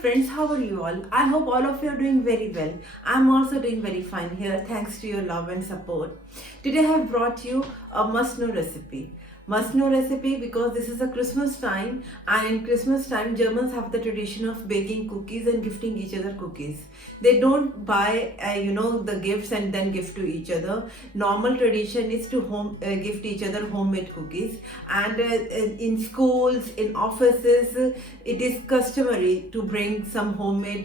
friends, how are you all? I hope all of you are doing very well. I'm also doing very fine here thanks to your love and support. Today I have brought you a must know recipe. Must know recipe because this is a Christmas time, and in Christmas time Germans have the tradition of baking cookies and gifting each other cookies. They don't buy the gifts and then gift to each other. Normal tradition is to gift each other homemade cookies, and in schools, in offices, it is customary to bring some homemade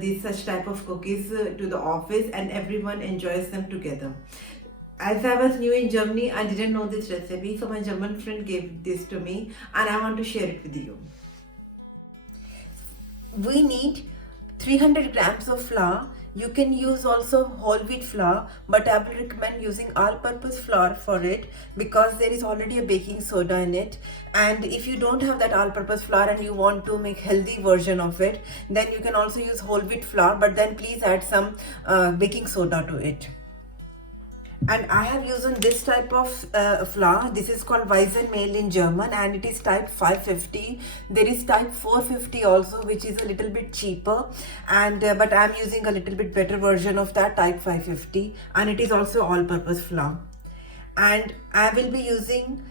these such type of cookies to the office, and everyone enjoys them together. As I was new in Germany, I didn't know this recipe, so my German friend gave this to me, and I want to share it with you. We need 300 grams of flour. You can use also whole wheat flour, but I will recommend using all-purpose flour for it because there is already a baking soda in it. And if you don't have that all-purpose flour and you want to make healthy version of it, then you can also use whole wheat flour, but then please add some baking soda to it. And I have used this type of flour. This is called Weizenmehl in German, and it is type 550. There is type 450 also, which is a little bit cheaper, and but I am using a little bit better version of that type 550, and it is also all-purpose flour. And I will be using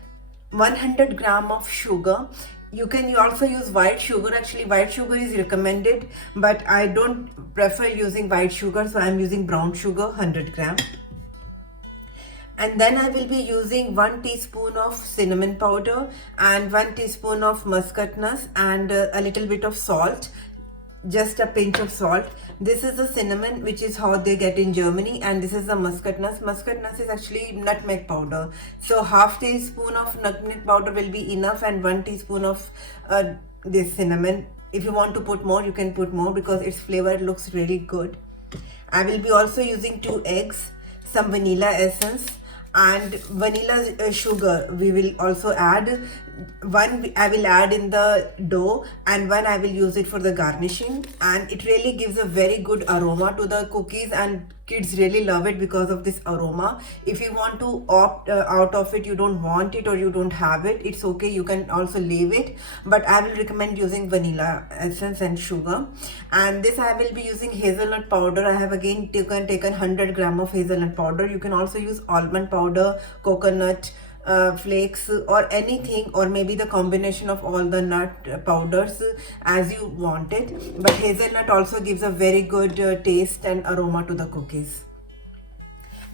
100 gram of sugar. You can also use white sugar. Actually, white sugar is recommended, but I don't prefer using white sugar, so I am using brown sugar, 100 gram. And then I will be using 1 teaspoon of cinnamon powder and 1 teaspoon of muscat nuts and a little bit of salt, just a pinch of salt. This is the cinnamon, which is how they get in Germany, and this is the muscat nuts. Muscat nuts is actually nutmeg powder. So half teaspoon of nutmeg powder will be enough, and 1 teaspoon of this cinnamon. If you want to put more, you can put more because its flavor looks really good. I will be also using 2 eggs, some vanilla essence, and vanilla sugar. We will also add one. I will add in the dough, and one I will use it for the garnishing, and it really gives a very good aroma to the cookies, and kids really love it because of this aroma. If you want to opt out of it, you don't want it or you don't have it, it's okay, you can also leave it, but I will recommend using vanilla essence and sugar. And this I will be using hazelnut powder. I have again taken 100 gram of hazelnut powder. You can also use almond powder, coconut flakes, or anything, or maybe the combination of all the nut powders as you want it, but hazelnut also gives a very good taste and aroma to the cookies.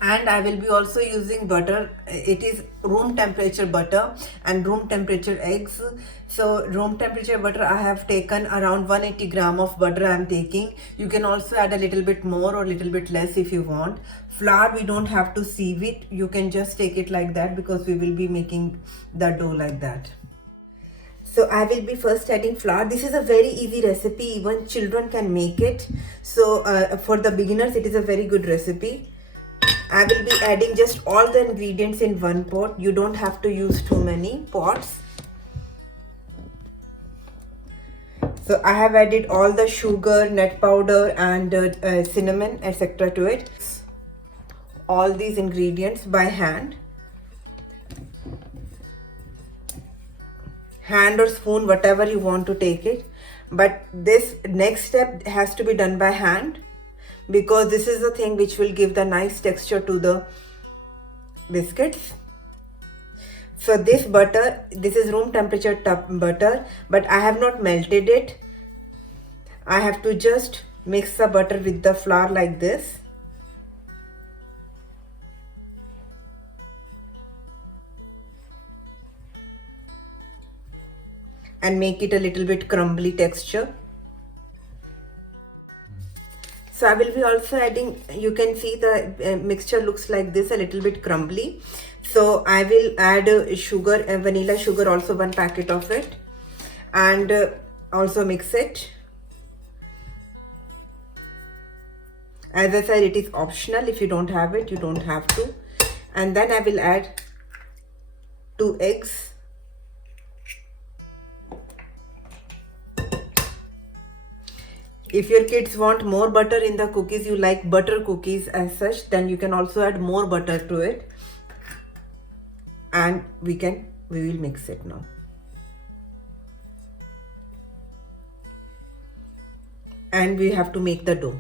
And I will be also using butter. It is room temperature butter and room temperature eggs. So room temperature butter, I have taken around 180 gram of butter I am taking. You can also add a little bit more or a little bit less if you want. Flour, we don't have to sieve it. You can just take it like that because we will be making the dough like that. So I will be first adding flour. This is a very easy recipe. Even children can make it. So for the beginners, it is a very good recipe. I will be adding just all the ingredients in one pot. You don't have to use too many pots. So I have added all the sugar, nut powder, and cinnamon, etc. to it. All these ingredients by hand. Hand or spoon, whatever you want to take it. But this next step has to be done by hand, because this is the thing which will give the nice texture to the biscuits. So this butter, this is room temperature butter, but I have not melted it. I have to just mix the butter with the flour like this. And make it a little bit crumbly texture. So I will be also adding, you can see the mixture looks like this, a little bit crumbly. So I will add sugar, vanilla sugar, also 1 packet of it, and also mix it. As I said, it is optional. If you don't have it, you don't have to. And then I will add 2 eggs. If your kids want more butter in the cookies, you like butter cookies as such, then you can also add more butter to it. And we will mix it now. and we have to make the dough.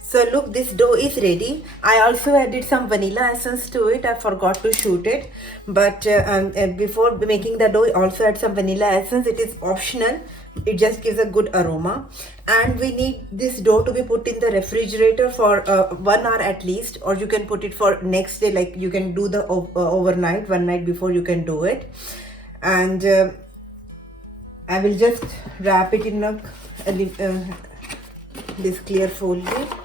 So look, this dough is ready. I also added some vanilla essence to it. I forgot to shoot it, but before making the dough, I also add some vanilla essence. It is optional. It just gives a good aroma. And we need this dough to be put in the refrigerator for 1 hour at least, or you can put it for next day. Like you can do the overnight, one night before you can do it. And I will just wrap it in this clear foil,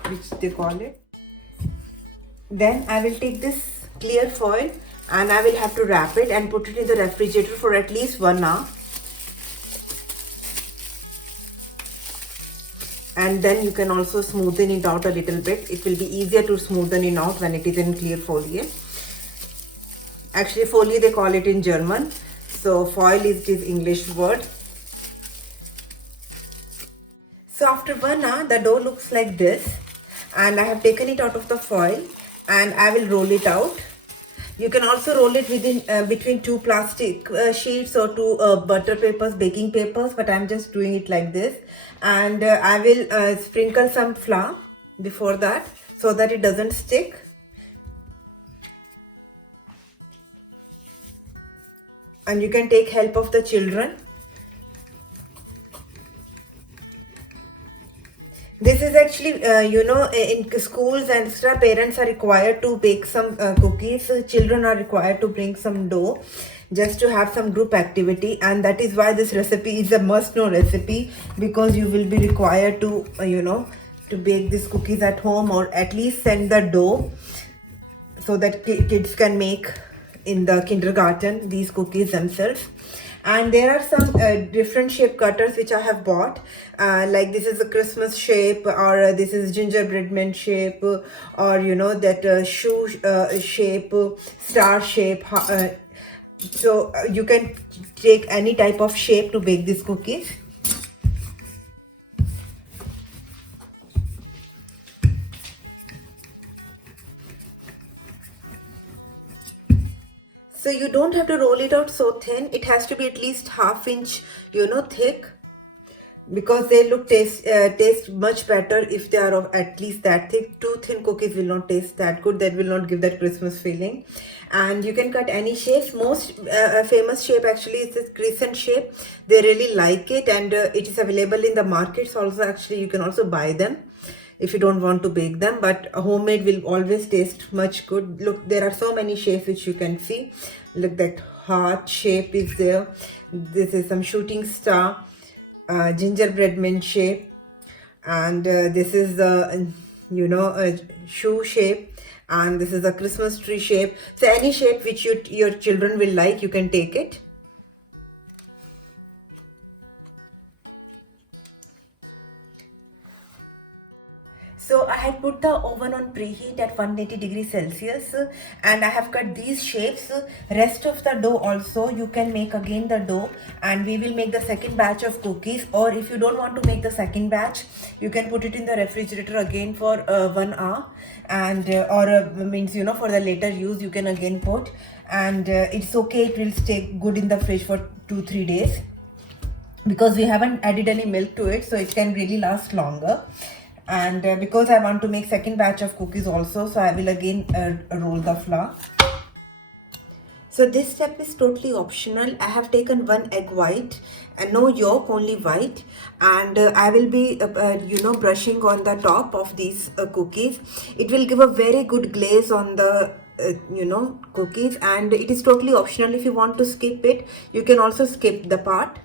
which they call it. Then I will take this clear foil and I will have to wrap it and put it in the refrigerator for at least 1 hour. And then you can also smoothen it out a little bit. It will be easier to smoothen it out when it is in clear foil. Actually, folie they call it in German. So foil is this English word. So after 1 hour, the dough looks like this, and I have taken it out of the foil and I will roll it out. You can also roll it between two plastic sheets or two butter papers, baking papers, but I'm just doing it like this. And I will sprinkle some flour before that so that it doesn't stick. And you can take help of the children. This is actually, in schools and stuff, parents are required to bake some cookies. Children are required to bring some dough just to have some group activity. And that is why this recipe is a must-know recipe, because you will be required to, to bake these cookies at home, or at least send the dough so that kids can make in the kindergarten these cookies themselves. And there are some different shape cutters which I have bought, like this is a Christmas shape, or this is gingerbread man shape, or that shoe shape, star shape. So you can take any type of shape to bake these cookies. So you don't have to roll it out so thin. It has to be at least ½ inch, thick, because they taste much better if they are of at least that thick. Too thin cookies will not taste that good. That will not give that Christmas feeling. And you can cut any shapes. Most famous shape actually is this crescent shape. They really like it, and it is available in the markets also. Actually, you can also buy them if you don't want to bake them, but homemade will always taste much good. Look, there are so many shapes which you can see. Look, that heart shape is there. This is some shooting star, gingerbread man shape, and this is the a shoe shape, and this is a Christmas tree shape. So any shape which your children will like, you can take it. So I had put the oven on preheat at 180 degrees Celsius, and I have cut these shapes. Rest of the dough also you can make again the dough, and we will make the second batch of cookies. Or if you don't want to make the second batch, you can put it in the refrigerator again for 1 hour, and means for the later use you can again put, and it's okay. It will stay good in the fridge for 2-3 days, because we haven't added any milk to it, so it can really last longer. And because I want to make second batch of cookies also, so I will again roll the flour. So this step is totally optional. I have taken 1 egg white and no yolk, only white, and I will be brushing on the top of these cookies. It will give a very good glaze on the cookies, and it is totally optional. If you want to skip it, you can also skip the part.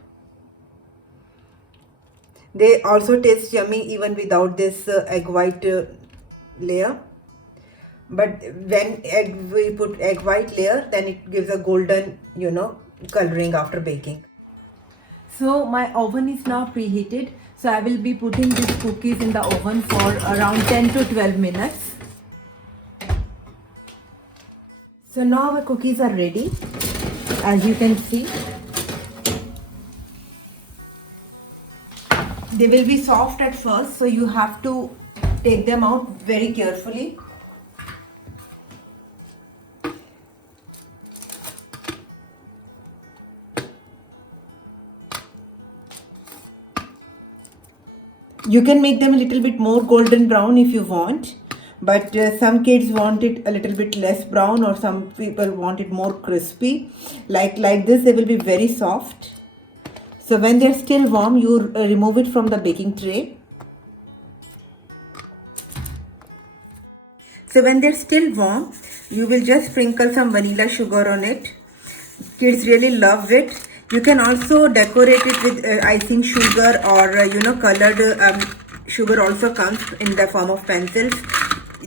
They also taste yummy even without this egg white layer. But when we put egg white layer, then it gives a golden, coloring after baking. So my oven is now preheated. So I will be putting these cookies in the oven for around 10 to 12 minutes. So now our cookies are ready, as you can see. They will be soft at first, so you have to take them out very carefully. You can make them a little bit more golden brown if you want, but some kids want it a little bit less brown, or some people want it more crispy. Like this, they will be very soft. So when they're still warm, you remove it from the baking tray. So when they're still warm, you will just sprinkle some vanilla sugar on it. Kids really love it. You can also decorate it with icing sugar, or colored sugar also comes in the form of pencils.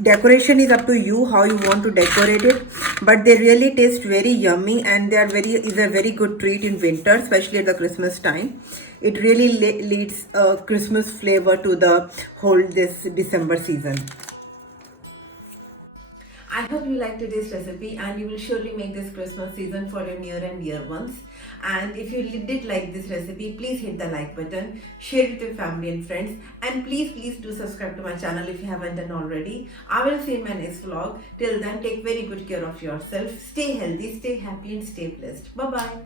Decoration is up to you how you want to decorate it, but they really taste very yummy, and they are is a very good treat in winter, especially at the Christmas time. It really leads a Christmas flavor to the whole this December season. I hope you liked today's recipe, and you will surely make this Christmas season for your near and dear ones. And if you did like this recipe, please hit the like button, share it with family and friends, and please do subscribe to my channel if you haven't done already. I will see you in my next vlog. Till then, take very good care of yourself. Stay healthy, stay happy, and stay blessed. Bye bye.